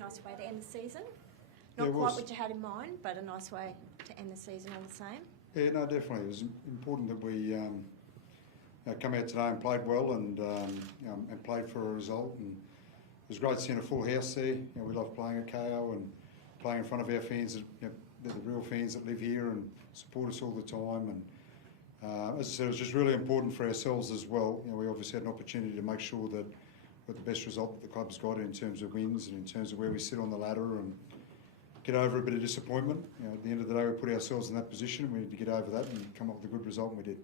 Nice way to end the season. Not quite what you had in mind, but a nice way to end the season all the same. Yeah, no, definitely. It was important that we come out today and played well and played for a result. And it was great seeing a full house there. We love playing at KO and playing in front of our fans. They're the real fans that live here and support us all the time. And as I said, it was just really important for ourselves as well. We obviously had an opportunity to make sure that with the best result that the club's got in terms of wins and in terms of where we sit on the ladder and get over a bit of disappointment. At the end of the day, we put ourselves in that position and we need to get over that and come up with a good result, and we did.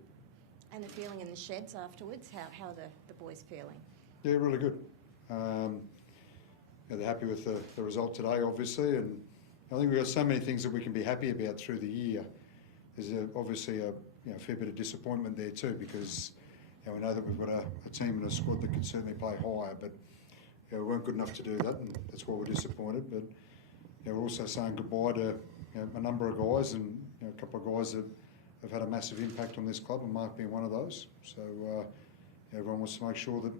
And the feeling in the sheds afterwards, how are the boys feeling? Yeah, really good. They're happy with the result today, obviously, and I think we've got so many things that we can be happy about through the year. There's obviously a fair bit of disappointment there too, because we know that we've got a team and a squad that can certainly play higher, but we weren't good enough to do that, and that's why we're disappointed. But we're also saying goodbye to a number of guys, and a couple of guys that have had a massive impact on this club, and Mark being one of those. So everyone wants to make sure that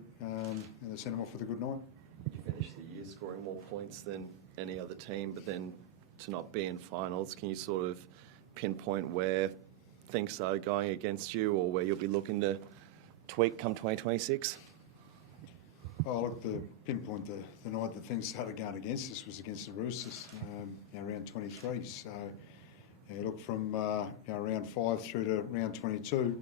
they send them off with a good night. You finished the year scoring more points than any other team, but then to not be in finals, can you sort of pinpoint where things started going against you or where you'll be looking to tweak come 2026? Oh, look, the pinpoint the night that things started going against us was against the Roosters, round 23. So, look, from round 5 through to round 22,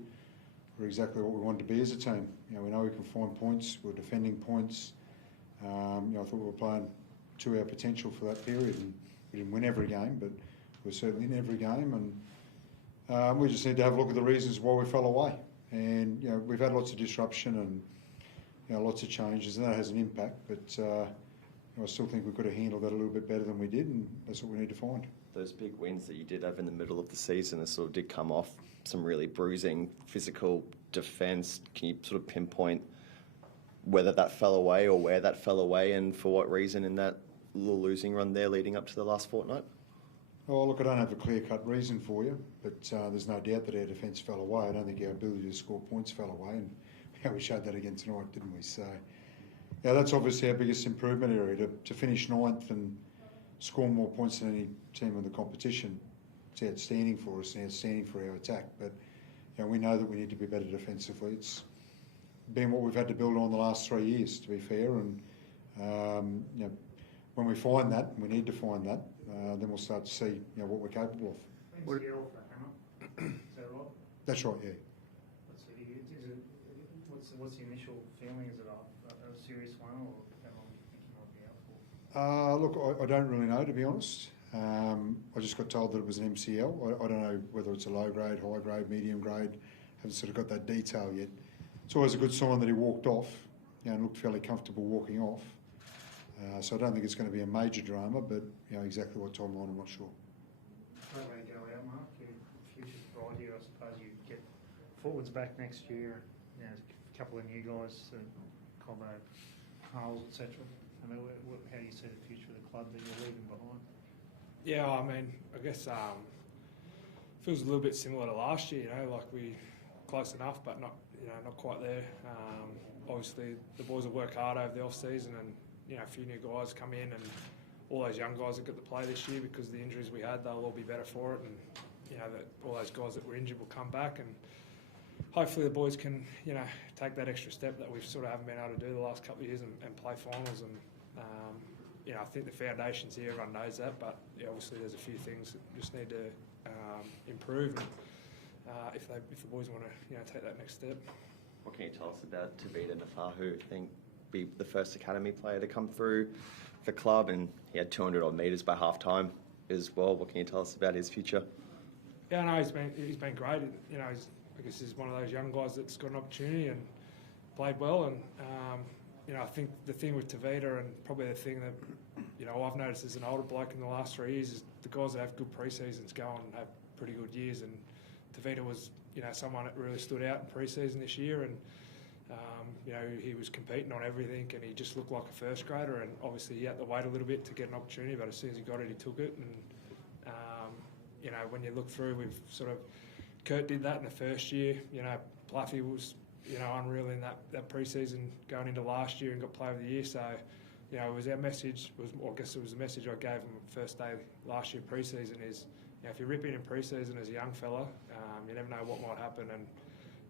we're exactly what we wanted to be as a team. We know we can find points, we're defending points. I thought we were playing to our potential for that period, and we didn't win every game, but we're certainly in every game. And we just need to have a look at the reasons why we fell away. And we've had lots of disruption and lots of changes, and that has an impact. But I still think we could have handled that a little bit better than we did, and that's what we need to find. Those big wins that you did have in the middle of the season, that sort of did come off some really bruising physical defence. Can you sort of pinpoint whether that fell away or where that fell away, and for what reason in that little losing run there leading up to the last fortnight? Oh, look, I don't have a clear-cut reason for you, but there's no doubt that our defence fell away. I don't think our ability to score points fell away, and we showed that again tonight, didn't we? So, that's obviously our biggest improvement area, to finish ninth and score more points than any team in the competition. It's outstanding for us and outstanding for our attack, but we know that we need to be better defensively. It's been what we've had to build on the last 3 years, to be fair, and when we find that, and we need to find that, then we'll start to see what we're capable of. MCL for Hammer, is that right? That's right, yeah. What's the initial feeling? Is it a serious one, or how long do you think you might be out for? Look, I don't really know, to be honest. I just got told that it was an MCL. I don't know whether it's a low grade, high grade, medium grade. Haven't sort of got that detail yet. It's always a good sign that he walked off and looked fairly comfortable walking off. So I don't think it's going to be a major drama, but exactly what timeline, I'm not sure. Great way to go out, Mark. Your future's bright here. I suppose you get forwards back next year. A couple of new guys, Cobbo, Hales, etc. I mean, how do you see the future of the club that you're leaving behind? Yeah, I mean, I guess feels a little bit similar to last year. Like we close enough, but not not quite there. Obviously, the boys will work hard over the off season, and a few new guys come in, and all those young guys that get to play this year because of the injuries we had, they'll all be better for it, and that all those guys that were injured will come back, and hopefully the boys can take that extra step that we sort of haven't been able to do the last couple of years and play finals. And I think the foundation's here, everyone knows that, but obviously there's a few things that just need to improve, and if the boys want to take that next step. What can you tell us about Tavita Nafahu? I think be the first academy player to come through the club, and he had 200 odd metres by half time as well. What can you tell us about his future? Yeah, no, he's been great. I guess he's one of those young guys that's got an opportunity and played well. And I think the thing with Tavita, and probably the thing that I've noticed as an older bloke in the last 3 years, is the guys that have good pre-seasons go on and have pretty good years. And Tavita was someone that really stood out in pre-season this year, and he was competing on everything, and he just looked like a first grader. And obviously he had to wait a little bit to get an opportunity, but as soon as he got it, he took it. And when you look through, we've sort of Kurt did that in the first year. Pluffy was unreal in that pre-season going into last year and got Player of the Year. So you know, it was our message. I guess it was the message I gave them first day last year pre-season is, you know, if you rip in pre-season as a young fella, you never know what might happen. And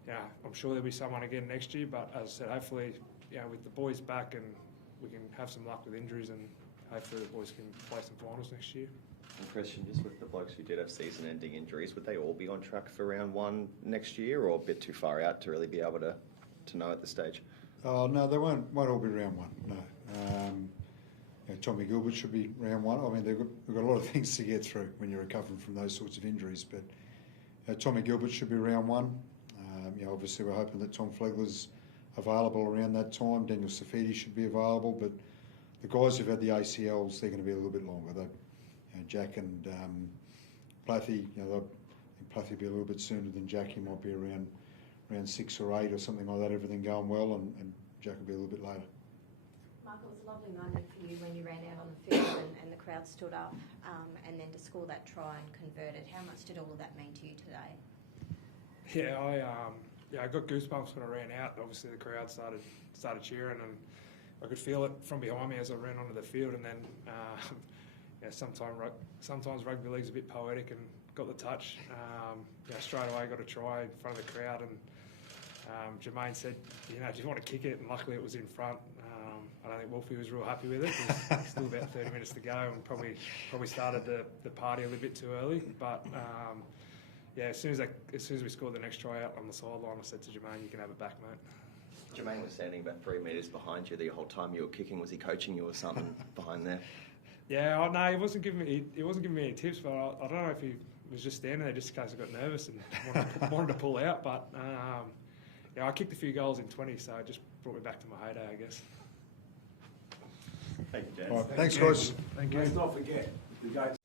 yeah, I'm sure there'll be someone again next year. But as I said, hopefully, you know, with the boys back and we can have some luck with injuries, and hopefully the boys can play some finals next year. And Christian, just with the blokes who did have season-ending injuries, would they all be on track for round 1 next year, or a bit too far out to really be able to know at this stage? Oh no, they won't all be round 1. No. Tommy Gilbert should be round 1. I mean, we've got a lot of things to get through when you're recovering from those sorts of injuries, but Tommy Gilbert should be round 1. Obviously we're hoping that Tom Flegler's available around that time. Daniel Safidi should be available, but the guys who've had the ACLs, they're going to be a little bit longer. Jack and Plathy, Plathy will be a little bit sooner than Jack. He might be around 6 or 8 or something like that, everything going well, and Jack will be a little bit later. Mark, it was a lovely moment for you when you ran out on the field and the crowd stood up, and then to score that try and convert it. How much did all of that mean to you today? Yeah, I got goosebumps when I ran out. Obviously, the crowd started cheering, and I could feel it from behind me as I ran onto the field. And then, sometimes rugby league's a bit poetic, and got the touch. Straight away got a try in front of the crowd, and Jermaine said, "Do you want to kick it?" And luckily, it was in front. I don't think Wolfie was real happy with it. There's still about 30 minutes to go, and probably started the party a little bit too early. But as soon as we scored the next try out on the sideline, I said to Jermaine, "You can have it back, mate." Jermaine was standing about 3 metres behind you the whole time you were kicking. Was he coaching you or something behind there? Yeah, no, he wasn't giving me any tips, but I don't know if he was just standing there just in case I got nervous and wanted to pull out. But I kicked a few goals in 20, so it just brought me back to my heyday, I guess. Thank you, James. All right, thanks, guys. Thank you. Let's not forget the guys.